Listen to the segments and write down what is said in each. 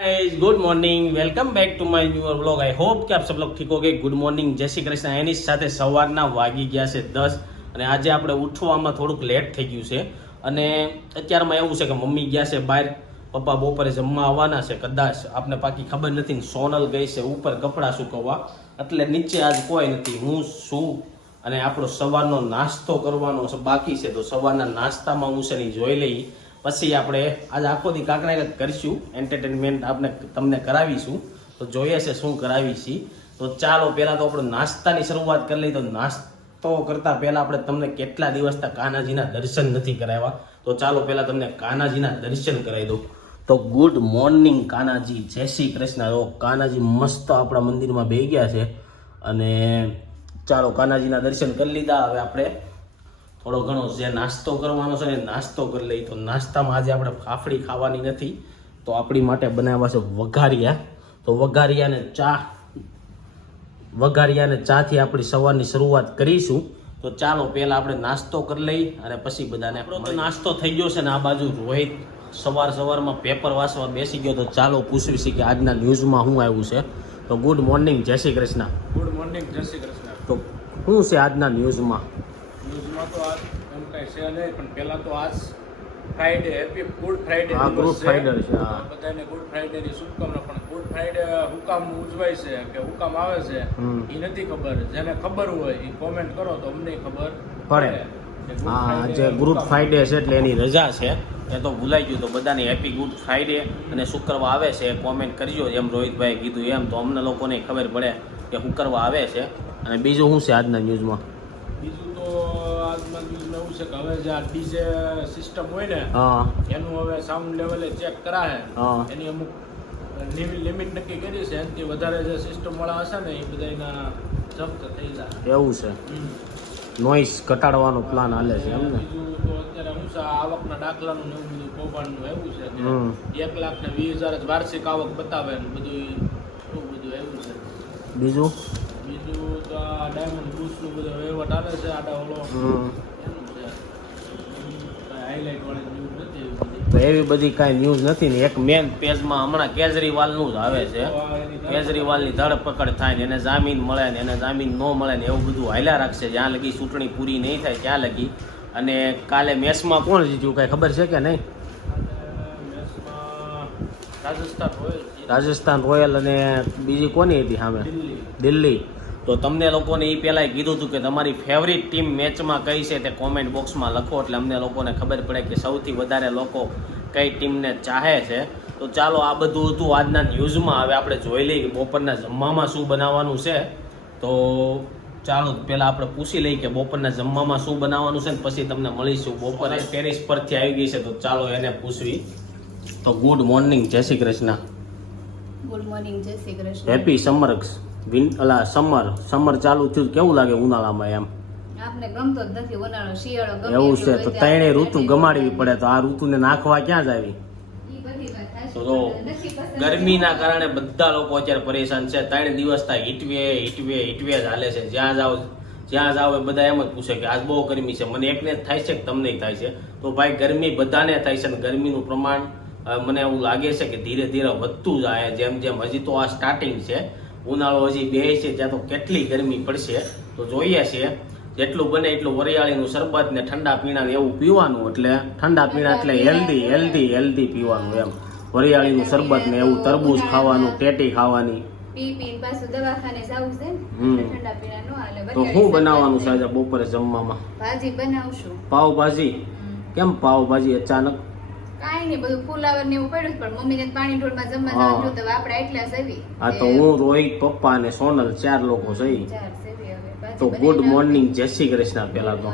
guys good morning welcome back to my new vlog I hope કે આપ સબ log ઠીક હોગે good morning જય શ્રી કૃષ્ણ એની સાથે સવારના વાગી ગયા છે દસ અને આજે આપણે ઉઠવામાં થોડુંક લેટ થઈ ગયું છે અને અત્યારમાં એવું છે કે મમ્મી ગયા છે બહાર પપ્પા બપોરે જમવા આવવાના છે કદાચ આપને પાકી ખબર નથી ને સોનલ ગઈ છે ઉપર કપડાં સુકવવા એટલે નીચે આજ કોઈ નથી હું શું અને આપણો સવારનો નાસ્તો કરવાનો છે બાકી છે તો સવારના નાસ્તામાં હું છે ને ઈ જોઈ લઈ પછી આપણે આજ આખો દી કાંકરા કાંઈક કરીશું. એન્ટરટેનમેન્ટ આપણે તમને કરાવીશું. તો જોઈએ છે શું કરાવી છીએ તો ચાલો, પહેલાં તો આપણે નાસ્તાની શરૂઆત કરી લઈએ. તો નાસ્તો કરતાં પહેલાં આપણે તમને કેટલા દિવસના કાનાજીના દર્શન નથી કરાવ્યા? તો ચાલો, પહેલાં તમને કાનાજીના દર્શન કરાવી દઉં. તો ગુડ મોર્નિંગ કાનાજી. જય શ્રી કૃષ્ણ. તો કાનાજી મસ્ત આપણા મંદિરમાં બેહી ગયા છે. અને ચાલો, કાનાજીના દર્શન કરી લીધા. હવે આપણે થોડો ઘણો જે નાસ્તો કરવાનો છે ને એ નાસ્તો કરી લઈએ. તો નાસ્તામાં આજે આપણે ફાફડી ખાવાની નથી. તો આપણી માટે બનાવ્યા છે વઘારિયા. તો વઘારિયાને ચા વઘારિયાને ચાથી આપણી સવારની શરૂઆત કરીશું. તો ચાલો પહેલાં આપણે નાસ્તો કરી લઈએ અને પછી બધાને આપણો તો નાસ્તો થઈ ગયો છે ને આ બાજુ રોહિત સવાર સવારમાં પેપર વાંચવા બેસી ગયો તો ચાલો પૂછવીશી કે આજના ન્યૂઝમાં શું આવ્યું છે. તો ગુડ મોર્નિંગ જય શ્રી કૃષ્ણ. ગુડ મોર્નિંગ જય શ્રી કૃષ્ણ. તો શું છે આજના ન્યૂઝમાં? ન્યૂઝમાં તો આજ એમ કાંઈ છે નહીં પણ પહેલાં તો આજ ફ્રાઈડે હેપી ગુડ ફ્રાઈડે હા, Good Friday છે, બધાને ગુડ ફ્રાઈડેની શુભકામના પણ ગુડ ફ્રાઈડે હુકામ ઉજવાય છે કે હુકામ આવે છે એ નથી ખબર. જેને ખબર હોય એ કોમેન્ટ કરો તો અમને ખબર પડે. હા જે ગુડ. ફ્રાઈડે છે એટલે એની રજા છે એ તો ભૂલાઈ ગયું. તો બધાને હેપી ગુડ ફ્રાઈડે અને શુક્રવાર આવે છે કોમેન્ટ કરજો. એમ રોહિતભાઈ કીધું એમ તો અમને લોકોને ખબર પડે કે શુક્રવાર આવે છે. અને બીજું શું છે આજના ન્યૂઝમાં? એવું છે કે હવે જે આ ડીજે સિસ્ટમ હોય ને એનું હવે સાઉન્ડ લેવલે ચેક કરાય એની અમુક લિમિટ નક્કી કરી છે એનાથી વધારે જે સિસ્ટમ વાળા હશે ને એ બધાના જપ્ત થઈ જાય. એવું છે. નોઈસ ઘટાડવાનો પ્લાન હાલે છે એમ ને? આવકના દાખલાનું એવું બધું કૌભાંડનું એવું છે એક લાખ ને વીસ હજાર જ વાર્ષિક આવક બતાવે ને બધું એવું બધું એવું છે. બીજું? ડાયમંડ બુશનું બધો વહીવટ આવે છે આડા ઓલો. એવી બધી. તો એવી બધી કાંઈ ન્યૂઝ નથી ને એક મેન પેજમાં હમણાં કેજરીવાલનું જ આવે છે. કેજરીવાલની ધરપકડ થાય ને એને જામીન મળે ને એને જામીન ન મળે ને એવું બધું હાલ્યા રાખશે. જ્યાં લગી ચૂંટણી પૂરી નહીં થાય ત્યાં લગી. અને કાલે મેચમાં કોણ જીત્યું કાંઈ ખબર છે કે નહીં? રાજસ્થાન રોયલ રાજસ્થાન રોયલ અને બીજી કોની હતી સામે? દિલ્હી. તો તમને લોકોને એ પહેલાં કીધું હતું કે તમારી ફેવરિટ ટીમ મેચમાં કઈ છે તે કોમેન્ટ બોક્સમાં લખો એટલે અમને લોકોને ખબર પડે કે સૌથી વધારે લોકો કઈ ટીમને ચાહે છે. તો ચાલો આ બધું હતું આજના ન્યૂઝમાં હવે આપણે જોઈ લઈએ કે બપોરના જમવામાં શું બનાવવાનું છે. તો ચાલો પહેલાં આપણે પૂછી લઈએ કે બપોરના જમવામાં શું બનાવવાનું છે ને પછી તમને મળીશું. બપોરે ટેરેસ પરથી આવી ગઈ છે તો ચાલો એને પૂછવી. તો ગુડ મોર્નિંગ જય શ્રી કૃષ્ણ. ગુડ મોર્નિંગ જય શ્રી કૃષ્ણ. હેપી સમર વિન અલા સમર સમર ચાલુ થયું કેવું લાગે ઉનાળામાં એમ? આપને ગમતો જ નથી ઉનાળો શિયાળો ગમે એવું છે તો ત્રણેય ઋતુ ગમાડવી પડે. તો આ ઋતુને નાખવા ક્યાં જ આવી? ઈ બધી વાત સાચી, તો. ગરમીના કારણે બધા લોકો અત્યારે પરેશાન છે. ત્રણ દિવસ થાય હીટવે હીટવે હીટવે જ હાલે છે. જ્યાં જાઓ જ્યાં જાઓ એ બધા એમ જ પૂછે કે આજ બહુ ગરમી છે. મને એકને જ થાય છે કે તમને થાય છે? તો ભાઈ ગરમી બધાને થાય છે અને ગરમીનું પ્રમાણ મને એવું લાગે છે કે ધીરે ધીરે વધતું જાય જેમ જેમ હજી તો આ સ્ટાર્ટિંગ છે. ઉનાળો હજી બે છે ત્યાં તો કેટલી ગરમી પડશે? તો જોઈએ છે જેટલું બને એટલું વરિયાળીનું શરબત ને ઠંડા પીણા ને એવું પીવાનું એટલે ઠંડા પીણા એટલે હેલ્ધી હેલ્ધી હેલ્ધી પીવાનું એમ. વરિયાળીનું શરબત ને એવું તરબૂચ ખાવાનું ટેટી ખાવાની. તો શું બનાવવાનું છે બપોરે જમવામાં? ભાજી બનાવશું. પાવભાજી? કેમ પાવભાજી અચાનક? કાંઈ નહીં બધું ફુલાવર ને એવું પડ્યું પણ મમ્મીને પાણી ઢોળમાં જમવા જવાનું તો આપણે એટલા સેવી. આ તો હું રોહિત પપ્પા અને સોનલ ચાર લોકો છે ઈ. ચાર સેવી હવે. ભાજી તો ગુડ મોર્નિંગ જય શ્રી કૃષ્ણ પેલા તો.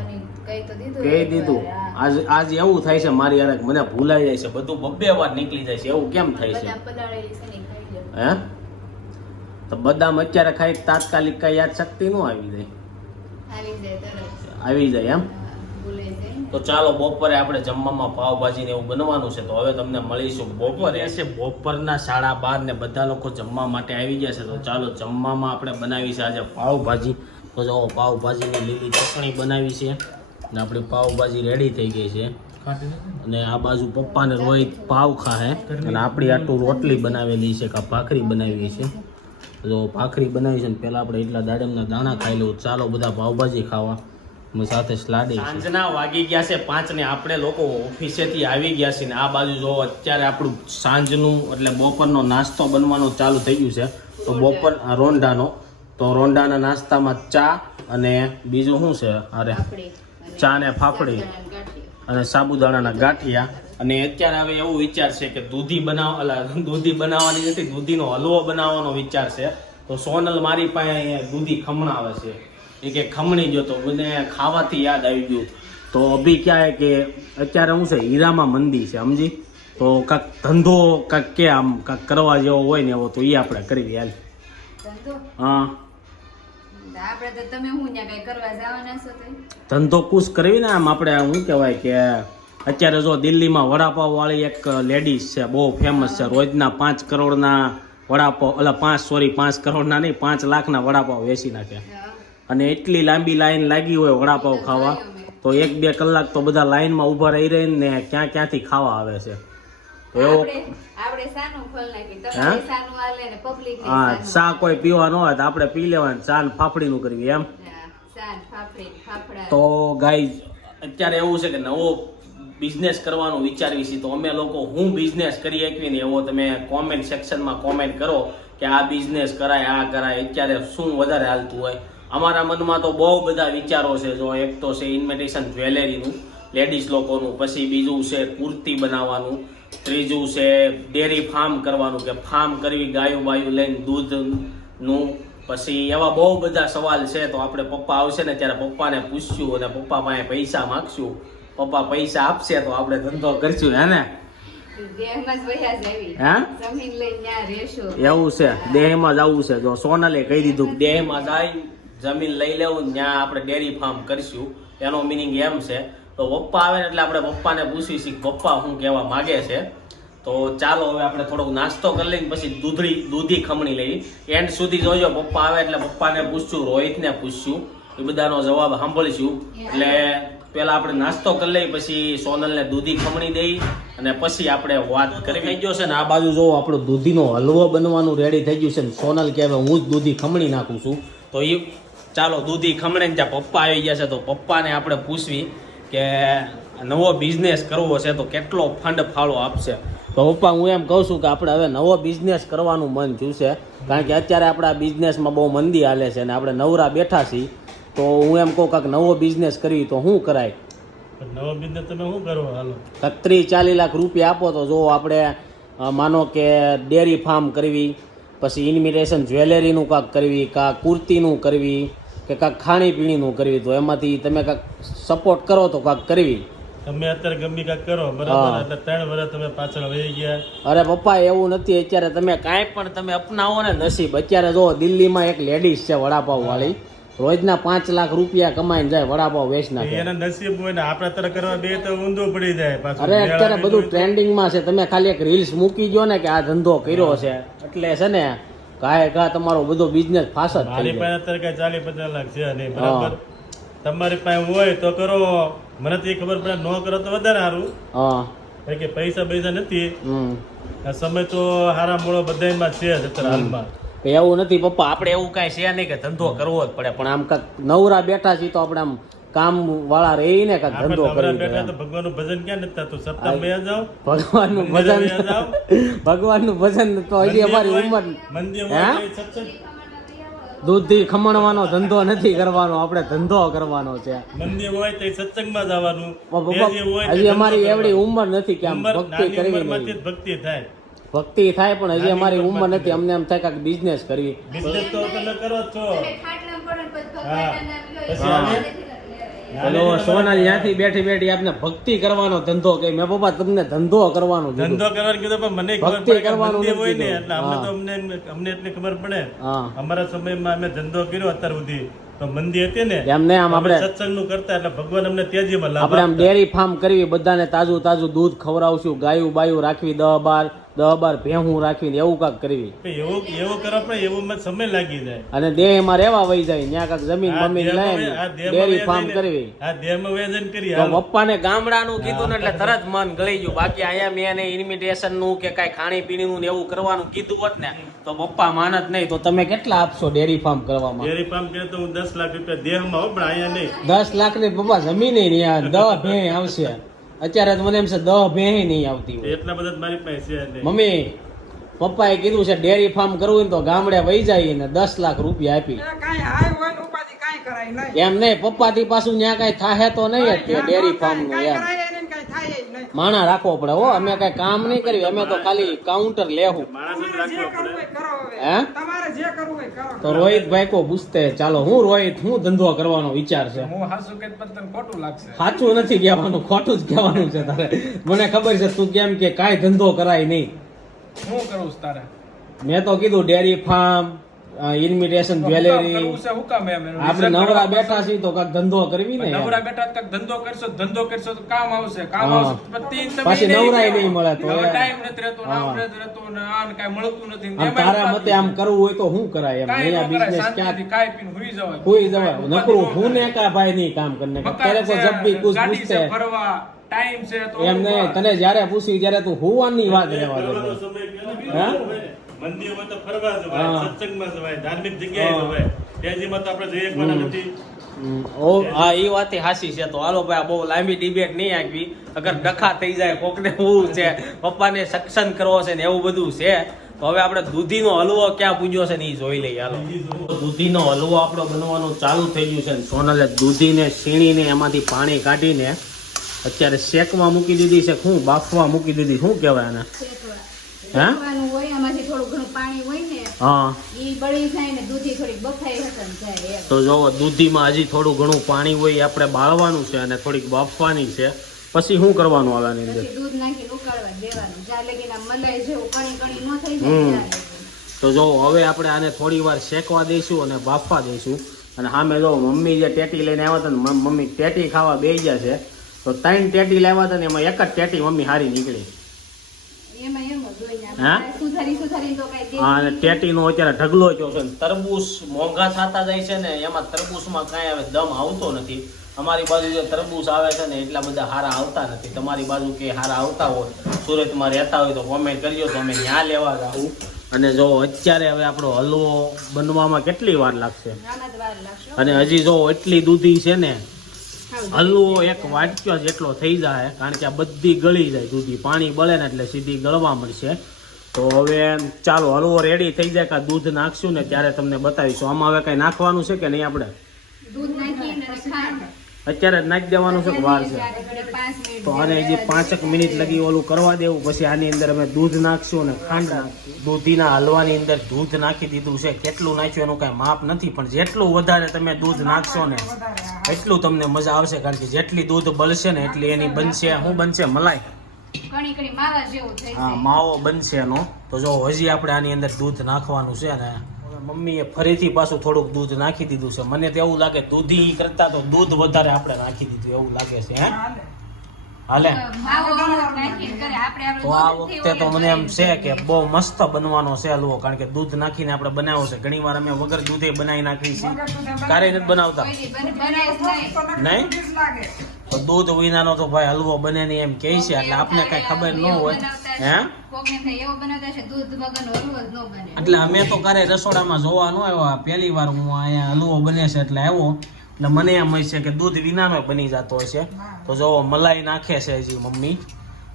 કહી દીધું આજ આજ એવું થાય છે મારી યાર મને ભૂલાઈ જાય છે બધું બબ્બે વાર નીકળી જાય છે એવું કેમ થાય છે. હે? તો બદામ અત્યારે ખાઈ તાત્કાલિક કઈ યાદ શક્તિ નો આવી જાય. આવી જાય એમ? ભૂલાઈ જાય. તો ચાલો બપોરે આપણે જમવામાં પાવભાજી ને એવું બનવાનું છે તો હવે તમને મળીશું બપોરે. છે બપોરના સાડા બાર ને બધા લોકો જમવા માટે આવી ગયા છે તો ચાલો જમવામાં આપણે બનાવી છે આજે પાવભાજી. તો જો પાવભાજીની લીલી ચટણી બનાવી છે ને આપણી પાવભાજી રેડી થઈ ગઈ છે. અને આ બાજુ પપ્પાને રોહિત પાવ ખાહે અને આપણી આટલું રોટલી બનાવેલી છે કે ભાખરી બનાવી છે. જો ભાખરી બનાવી છે ને પહેલાં આપણે એટલા દાડમના દાણા ખાઈ લઉં. ચાલો બધા પાવભાજી ખાવા. સાથે સ્લાડી સાંજના વાગી ગયા છે પાંચ ને આપણે લોકો ઓફિસેથી આવી ગયા છે ને આ બાજુ જો અત્યારે આપણું સાંજનું એટલે બપોરનો નાસ્તો બનવાનો ચાલુ થઈ ગયું છે તો બપોર રોંડાનો. રોંઢાનો તો રોંઢાના નાસ્તામાં ચા અને બીજું શું છે? અરે ચા ને ફાફડી. અને સાબુદાણાના ગાંઠિયા. અને અત્યારે હવે એવો વિચાર છે કે દૂધી બનાવ દૂધી બનાવવાની નથી દૂધીનો હલવો બનાવવાનો વિચાર છે. તો સોનલ મારી પાસે અહીંયા દૂધી ખમણાવે છે. એ કે ખમણી ગયો તો મને ખાવાથી યાદ આવી ગયું. તો અભી ક્યાં હે કે અત્યારે હું છે હીરામાં મંદી છે સમજી? તો કાંક ધંધો કાંક કે આમ કાંક કરવા જેવો હોય ને એવો તો એ આપણે કરી હાલ. ધંધો? હા. ધંધો કુશ કરવી ને આમ આપણે શું કહેવાય કે અત્યારે જો દિલ્હીમાં વડાપાવ વાળી એક લેડીઝ છે બહુ ફેમસ છે રોજના પાંચ કરોડના વડાપાવ એટલે પાંચ સોરી પાંચ કરોડના નહીં પાંચ લાખના વડાપાવ વેચી નાખે. અને એટલી લાંબી લાઈન લાગી હોય વડાપાવ ખાવા તો એક બે કલાક તો બધા લાઈનમાં ઊભા રહી રહીને ને ક્યાં ક્યાંથી ખાવા આવે છે? તો એવો હા? ચા કોઈ પીવા ન હોય તો આપણે પી લેવાનું ચા ને ફાફડીનું કરવી એમ. તો ગાઈઝ અત્યારે એવું છે કે નવો બિઝનેસ કરવાનું વિચારવી છે તો અમે લોકો હું બિઝનેસ કરી શકવી ને એવો તમે કોમેન્ટ સેક્શનમાં કોમેન્ટ કરો કે આ બિઝનેસ કરાય આ કરાય અત્યારે શું વધારે હાલતું હોય. અમારા મનમાં તો બહુ બધા વિચારો છે. જો એક તો છે ઇન્વિટેશન જ્વેલરીનું લેડીઝ લોકોનું પછી બીજું છે કુર્તી બનાવવાનું ત્રીજું છે ડેરી ફાર્મ કરવાનું કે ફાર્મ કરવી ગાયું બાયું લઈને દૂધનું પછી એવા બહુ બધા સવાલ છે. તો આપણે પપ્પા આવશે ને ત્યારે પપ્પાને પૂછશું અને પપ્પા પાસે પૈસા માગશું. પપ્પા પૈસા આપશે તો આપણે ધંધો કરશું હે ને? એવું છે. દેહમાં જ આવવું છે. જો સોનલે કહી દીધું કે દેહમાં જાય જમીન લઈ લેવું ત્યાં આપણે ડેરી ફાર્મ કરીશું. એનો મિનિંગ એમ છે. તો પપ્પા આવે ને એટલે આપણે પપ્પાને પૂછીશું કે પપ્પા શું કહેવા માગે છે. તો ચાલો હવે આપણે થોડોક નાસ્તો કરી લઈને પછી દૂધી દૂધી ખમણી લઈ એન્ડ સુધી જોજો પપ્પા આવે એટલે પપ્પાને પૂછશું રોહિતને પૂછશું. એ બધાનો જવાબ સાંભળીશું. એટલે પેલા આપણે નાસ્તો કરી લઈ પછી સોનલને દૂધી ખમણી દઈ અને પછી આપણે વાત કરી થઈ ગયો છે ને આ બાજુ જો આપણો દૂધીનો હલવો બનવાનું રેડી થઈ ગયું છે ને સોનલ કે હવે હું જ દૂધી ખમણી નાખું છું. તો એ ચાલો દૂધી ખમણે ત્યાં પપ્પા આવી ગયા છે તો પપ્પાને આપણે પૂછવી કે નવો બિઝનેસ કરવો છે તો કેટલો ફંડ ફાળો આપશે? તો પપ્પા હું એમ કહું છું કે આપણે હવે નવો બિઝનેસ કરવાનું મન થયું છે. કારણ કે અત્યારે આપણા બિઝનેસમાં બહુ મંદી હાલે છે અને આપણે નવરા બેઠા છીએ. તો હું એમ કહું કાંક નવો બિઝનેસ કરવી તો શું કરાય? નવો બિઝનેસ તમે શું કરો? હાલો. ત્રીસ ચાલીસ લાખ રૂપિયા આપો તો જો આપણે માનો કે ડેરી ફાર્મ કરવી પછી ઇન્વિટેશન જ્વેલરીનું કાંક કરવી કાં કુર્તીનું કરવી કે કાંક ખાણીપીણીનું કરવી તો એમાંથી તમે કાંક સપોર્ટ કરો તો કાંક કરવી. તમે અત્યારે ગમે કાંક કરો બરાબર? એટલે ત્રણ વર્ષ તમે પાછળ વહી ગયા. અરે પપ્પા એવું નથી. અત્યારે તમે કાંઈ પણ તમે અપનાવો ને નસીબ. અત્યારે જો દિલ્હીમાં એક લેડીઝ છે વડાપાવ વાળી રોજના પાંચ લાખ રૂપિયા કમાઈને જાય વડાપાવ વેચ નાખે એના નસીબ હોય ને આપણે અત્યારે કરવા બે તો ઊંધું પડી જાય પાછું. અરે અત્યારે બધું ટ્રેન્ડિંગમાં છે. તમે ખાલી એક રીલ્સ મૂકી દો ને કે આ ધંધો કર્યો છે. એટલે છે ને કાંઈ કા તમારો બધો બિઝનેસ ફાસ જ મારી પાસે અત્યારે કઈ ચાલીસ પચાસ લાખ છે નહીં બરાબર? તમારી પાસે હોય તો કરો. મને તો એ ખબર પડે ન કરો તો વધારે સારું. હા. કે પૈસા પૈસા નથી. સમય તો હારા મોળો બધામાં છે જ અત્યારે હાલમાં. એવું નથી પપ્પા આપણે એવું કાંઈ છે નહીં કે ધંધો કરવો જ પડે. પણ આમ કાંક નવરા બેઠા છીએ તો આપણે આમ કામ વાળા રહીને કાંક ધંધો કરી ભગવાનનું ભજન ક્યાં નથી થતું? સપ્તાહ બે જાઓ ભગવાનનું ભજન ભગવાનનું ભજન તો હજી અમારી ઉંમર દૂધથી ખમણવાનો ધંધો નથી કરવાનો આપણે ધંધો કરવાનો છે. મંદિર હોય તો સત્સંગમાં જવાનું. હજી અમારી એવડી ઉંમર નથી કે આમ ભક્તિ કરવી ભક્તિ થાય. ભક્તિ થાય પણ હજી અમારી ઉંમર નથી. અમને એમ થાય કે બિઝનેસ કરવી. બિઝનેસ તો તમે કરો છો. ખાટલા પડે ને પછી હા. પેલો સોનલ ત્યાંથી બેઠી બેઠી આપને ભક્તિ કરવાનો ધંધો કે મેં પપ્પા તમને ધંધો કરવાનો ધંધો કરવાનું કીધું પણ મને ભક્તિ કરવાનું હોય ને. એટલે અમને તો અમને અમને એટલે ખબર પડે. અમારા સમયમાં અમે ધંધો કર્યો અત્યાર સુધી. તો મંદિર હતી ને એમને આમ આપણે સત્સંગનું કરતા એટલે ભગવાન અમને તેજીમાં લાભ આપણે આમ ડેરી ફાર્મ કરવી બધાને તાજું તાજું દૂધ ખવડાવશું ગાયું બાયું રાખવી દહ બાર. દહ બાર ભેહું રાખીને એવું કાંક કરવી. એવું એવું કરો પણ એવું મત સમય લાગી જાય. અને દેહમાં રહેવા વહી જાય ત્યાં કાંક જમીન બમીન લઈને ડેરી ફાર્મ કરવી. આ દેહમાં વેજન કરી તો. પપ્પાને ગામડાનું કીધું ને એટલે તરત મન ગળી ગયું. બાકી અહીંયા મેં એને ઇન્વિટેશનનું કે કાંઈ ખાણી પીણીનું ને એવું કરવાનું કીધું હોત ને તો પપ્પા માનત નહીં. તો તમે કેટલા આપશો ડેરી ફાર્મ કરવામાં? ડેરી ફાર્મ કે તો હું દસ લાખ રૂપિયા દેહમાં હો પણ અહીંયા નહીં. દસ લાખની પપ્પા જમીન નહીં દવા દહ ભે આવશે. અત્યારે તો મને એમ છે દહ બે નહીં આવતી એટલા બધા મારી પાસે મમ્મી પપ્પાએ કીધું છે ડેરી ફાર્મ કરવું હોય ને તો ગામડે વહી જાય ને દસ લાખ રૂપિયા આપી. એ કાંઈ હાય હોય ને ઉપાધિ કાંઈ કરાય નહીં. એમ નહીં પપ્પા થી પાછું ત્યાં કઈ થાય તો નહીં જ તે ડેરી ફાર્મનું એમ માણા રાખવો પડે હો. અમે કઈ કામ નહીં કર્યું અમે તો ખાલી કાઉન્ટર લેવું. હે? તમારે જે કરવું હોય કરો. તો રોહિત ભાઈ કો પૂછતે ચાલો હું રોહિત હું ધંધો કરવાનો વિચાર છે? હું હાસુ કે પણ તને ખોટું લાગશે. સાચું નથી કહેવાનું ખોટું જ કહેવાનું છે તારે. મને ખબર છે તું કેમ કે કાંઈ ધંધો કરાય નહીં. શું કરું તારે? મેં તો કીધું ડેરી ફાર્મ ઇન્વિટેશન હું જ્વેલરી હું આપણે નવરા બેઠા છીએ તો કાક ધંધો કરવી ને નવરા બેઠા કાક ધંધો કરશો ધંધો કરશો તો કામ આવશે. કામ આવશે પછી નવરાય નહીં મળે તો ટાઈમ નથી રહેતો ને નથી રહેતો ને આને કાઈ મળતું નથી. તારા મતે આમ કરવું હોય તો શું કરાય એમ? અહીંયા બિઝનેસ ક્યાં કાઈ પીન હોઈ જવાય. હોઈ જવાય. નકરું હું ને કા ભાઈ નહીં કામ કરને ત્યારે તો જબ ભી કુછ પૂછતે ફરવા. ટાઈમ છે તો એમ નહીં તને જ્યારે પૂછી ત્યારે તું હુવાની વાત રહેવા દે. હા? મંદિરમાં તો ફરવા જવાય સત્સંગમાં જવાય ધાર્મિક જગ્યાએ જવાય. ત્યાંજીમાં તો આપણે જઈએ પણ નથી. ઓ હા એ વાત હાસી છે. તો હાલો ભાઈ બહુ લાંબી ડિબેટ નહીં આપી. અગર ડખા થઈ જાય કોકને એવું છે પપ્પાને સક્ષમ કરવો છે ને એવું બધું છે તો હવે આપણે દૂધીનો હલવો ક્યાં પૂજ્યો છે ને એ જોઈ લઈએ હાલો. દૂધીનો હલવો આપણો બનવાનું ચાલુ થઈ ગયું છે ને સોનલે દૂધીને છીણીને એમાંથી પાણી કાઢીને અત્યારે શેકમાં મૂકી દીધી છે. શું બાફવા મૂકી દીધી? શું કહેવાય એને હે? શેકવાનું હોય આમાંથી થોડું ઘણું પાણી હોય ને હા. ઈ બળી જાય ને દૂધી થોડી બફાઈ હતન જાય તો જો દૂધીમાં હજી થોડું ઘણું પાણી હોય આપણે બાળવાનું છે અને થોડીક બાફવાની છે. પછી શું કરવાનું આવે આની અંદર દૂધ નાખી ઉકાળવા દેવાનું. જ્યાં લગીને આ મલાઈ જેવું કણી કણી ન થઈ હમ. જાય તો જો હવે આપણે આને થોડી વાર શેકવા દઈશું અને બાફવા દઈશું. અને સામે જો મમ્મી જે ટેટી લઈને આવ્યા હતા ને મમ્મી ટેટી ખાવા બે ગયા છે તો ત્રણ ટેટી લાવ્યા હતા ને એમાં એક જ ટેટી મમ્મી હારી નીકળી. હા? સુધારી સુધારીને તો કાંઈ હા અને ટેટીનો અત્યારે ઢગલો થયો છે તરબૂચ મોંઘા થતા જાય છે ને એમાં તરબૂચમાં કાંઈ હવે દમ આવતો નથી. અમારી બાજુ જે તરબૂચ આવે છે ને એટલા બધા હારા આવતા નથી. તમારી બાજુ કે હારા આવતા હોય સુરતમાં રહેતા હોય તો કોમેન્ટ કરજો તો અમે ત્યાં લેવા જાઉં. અને જો અત્યારે હવે આપણો હલવો બનવામાં કેટલી વાર લાગશે. અને હજી જો એટલી દૂધી છે ને હલવો એક વાટક્યો જેટલો થઈ જાય કારણ કે આ બધી ગળી જાય દૂધી. પાણી બળે ને એટલે સીધી ગળવા મળશે. તો હવે ચાલો હલવો રેડી થઈ જાય કે દૂધ નાખશું ને ત્યારે તમને બતાવીશું. આમાં હવે કઈ નાખવાનું છે કે નહીં આપણે? અત્યારે જ નાખી દેવાનું છે કે વાર છે? તો આને હજી પાંચેક મિનિટ લગી ઓલું કરવા દેવું પછી આની અંદર અમે દૂધ નાખશું અને ખાંડ નાખશું. દૂધીના હલવાની અંદર દૂધ નાખી દીધું છે. કેટલું નાખ્યું એનું કાંઈ માપ નથી પણ જેટલું વધારે તમે દૂધ નાખશો ને એટલું તમને મજા આવશે કારણ કે જેટલી દૂધ બળશે ને એટલી એની બનશે. શું બનશે? મલાઈ. કણી કણી માવા જેવું થઈ હા માવો બનશે એનો. તો જો હજી આપણે આની અંદર દૂધ નાખવાનું છે ને મમ્મીએ ફરીથી પાછું થોડુંક દૂધ નાખી દીધું છે. મને તો એવું લાગે દૂધી કરતા તો દૂધ વધારે આપણે નાખી દીધું એવું લાગે છે હે? હાલે. હાલે? માવો અમુક નાખીને કરે આપણે આપણે તો આ વખતે તો મને એમ છે કે બહુ મસ્ત બનવાનો છે હલવો કારણ કે દૂધ નાખીને આપણે બનાવ્યો છે. ઘણી વાર અમે વગર દૂધે બનાવી નાખીએ છીએ. કારે નથી બનાવતા. નહીં. તો દૂધ વિનાનો તો ભાઈ હલવો બને નહીં એમ કહે છે એટલે આપને કઈ ખબર ન હોય. હે? છે એટલે અમે તો ક્યારે રસોડામાં જોવા ન આવ્યા પહેલી વાર હું અહીંયા હલવો બને છે એટલે આવ્યો. એટલે મને એમ હોય છે કે દૂધ વિનાનો બની જતો હશે. તો જો મલાઈ નાખે છે હજી મમ્મી.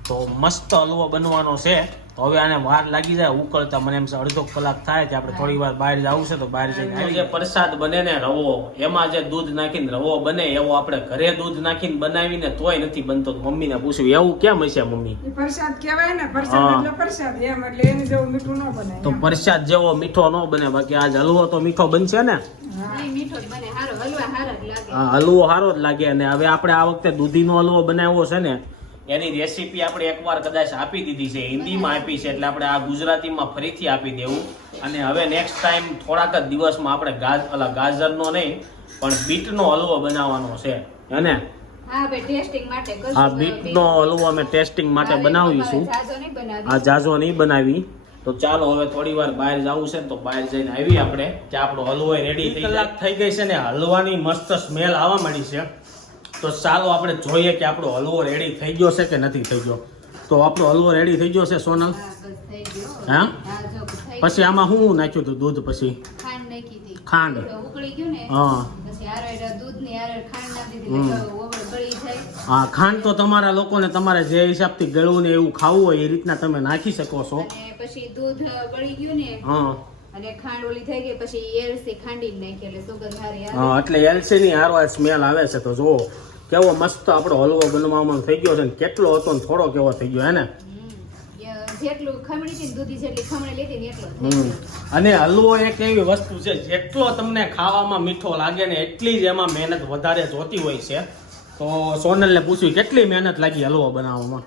તો મસ્ત હલવો બનવાનો છે. તો હવે આને વાર લાગી જાય ઉકળતા મને એમ છે અડધો કલાક થાય કે આપણે થોડી વાર બહાર જવું છે તો બહાર જઈને જે પ્રસાદ બને ને રવો એમાં જે દૂધ નાખીને રવો બને એવો આપણે ઘરે દૂધ નાખીને બનાવીને તોય નથી બનતો. તો મમ્મીને પૂછ્યું એવું કેમ હશે મમ્મી? પ્રસાદ કહેવાય ને પ્રસાદ એટલે પ્રસાદ એમ એટલે એની જેવો મીઠું ન બને તો પ્રસાદ જેવો મીઠો ન બને બાકી આજ હલવો તો મીઠો બનશે ને? હા, હલવો સારો જ લાગે અને હવે આપણે આ વખતે દૂધીનો હલવો બનાવ્યો છે ને એની રેસીપી આપણે એકવાર કદાચ આપી દીધી છે હિન્દીમાં આપી છે એટલે આપણે આ ગુજરાતીમાં ફરીથી આપી દેવું. અને હવે નેક્સ્ટ ટાઈમ થોડાક જ દિવસમાં આપણે ગાજ ઓલા ગાજરનો નહીં પણ બીટનો હલવો બનાવવાનો છે. અને હા ભાઈ ટેસ્ટિંગ માટે કરશું. આ બીટનો હલવો અમે ટેસ્ટિંગ માટે બનાવીશું. અમારે જાજો નહીં બનાવી. આ જાજો નહીં બનાવી. તો ચાલો હવે થોડી વાર બહાર જવું છે ને તો બહાર જઈને આવી આપણે કે આપણો હલવો રેડી થઈ કલાક થઈ ગઈ છે ને હલવાની મસ્ત સ્મેલ આવવા માંડી છે. તો ચાલો આપણે જોઈએ કે આપણો હલવો રેડી થઈ ગયો છે કે નથી થઈ ગયો. તો આપણો હલવો રેડી થઈ ગયો છે સોનલ? હા, પછી આમાં શું નાખ્યું હતું દૂધ પછી? ખાંડ હા. હા ખાંડ તો તમારા લોકોને તમારે જે હિસાબથી ગળવું ને એવું ખાવું હોય એ રીતના તમે નાખી શકો છો. પછી દૂધ બળી ગયું ને હા. અને ખાંડ ઓલી થઈ ગઈ પછી એલસી ખાંડી નાખી એટલે સુગંધ હારી હા એટલે એલસી ની હારવાર સ્મેલ આવે છે તો જુઓ. કેવો મસ્ત આપણો હલવો બનવામાં થઈ ગયો છે ને કેટલો હતો ને થોડો કેવો થઈ ગયો હે ને. અને હલવો એક એવી વસ્તુ છે જેટલો તમને ખાવામાં મીઠો લાગે ને એટલી જ એમાં મહેનત વધારે જોતી હોય છે. તો સોનલને પૂછ્યું કેટલી મહેનત લાગી હલવો બનાવવામાં?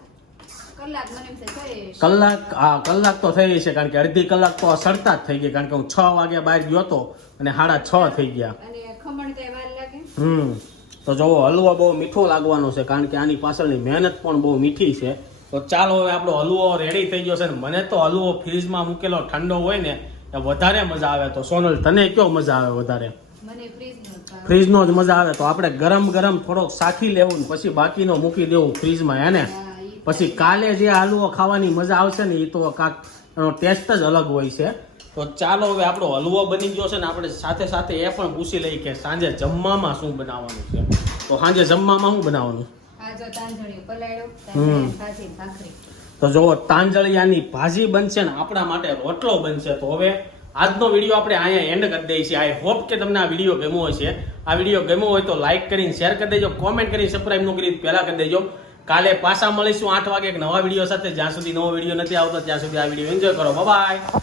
કલાક હા કલાક તો થઈ છે કારણ કે અડધી કલાક તો સડતા જ થઈ ગઈ કારણ કે હું છ વાગ્યા બહાર ગયો હતો અને સાડા છ થઈ ગયા. હમ. તો જુઓ હલવો બહુ મીઠો લાગવાનો છે કારણ કે આની પાછળની મહેનત પણ બહુ મીઠી છે. તો ચાલો હવે આપણો હલવો રેડી થઈ ગયો છે ને મને તો હલવો ફ્રીજમાં મૂકેલો ઠંડો હોય ને એ વધારે મજા આવે. તો સોનલ તને કયો મજા આવે વધારે? ફ્રીજનો જ મજા આવે. તો આપણે ગરમ ગરમ થોડોક સાખી લેવું ને પછી બાકીનો મૂકી દેવું ફ્રીજમાં હે ને? હા, ઈ પછી કાલે જે હલવો ખાવાની મજા આવશે ને એ તો કાંક એનો ટેસ્ટ જ અલગ હોય છે. તો ચાલો હવે આપણો હલવો બની ગયો છે ને આપણે સાથે સાથે એ પણ પૂછી લઈએ કે સાંજે જમવામાં શું બનાવવાનું છે. તો સાંજે જમવામાં શું બનાવવાનું. તો જો તાંજળિયાની ભાજી બનશે ને આપણા માટે રોટલો બનશે. તો હવે આજનો વીડિયો આપણે અહીંયા એન્ડ કરી દઈએ છીએ. આઈ હોપ કે તમને આ વીડિયો ગમ્યો હશે. આ વીડિયો ગમ્યો હોય તો લાઈક કરીને શેર કરી દેજો કોમેન્ટ કરીને સબસ્ક્રાઈબ નો કરી પહેલાં કરી દેજો. કાલે પાછા મળીશું આઠ વાગે એક નવા વીડિયો સાથે. જ્યાં સુધી નવો વીડિયો નથી આવતો, ત્યાં સુધી આ વીડિયો એન્જોય કરો. બાય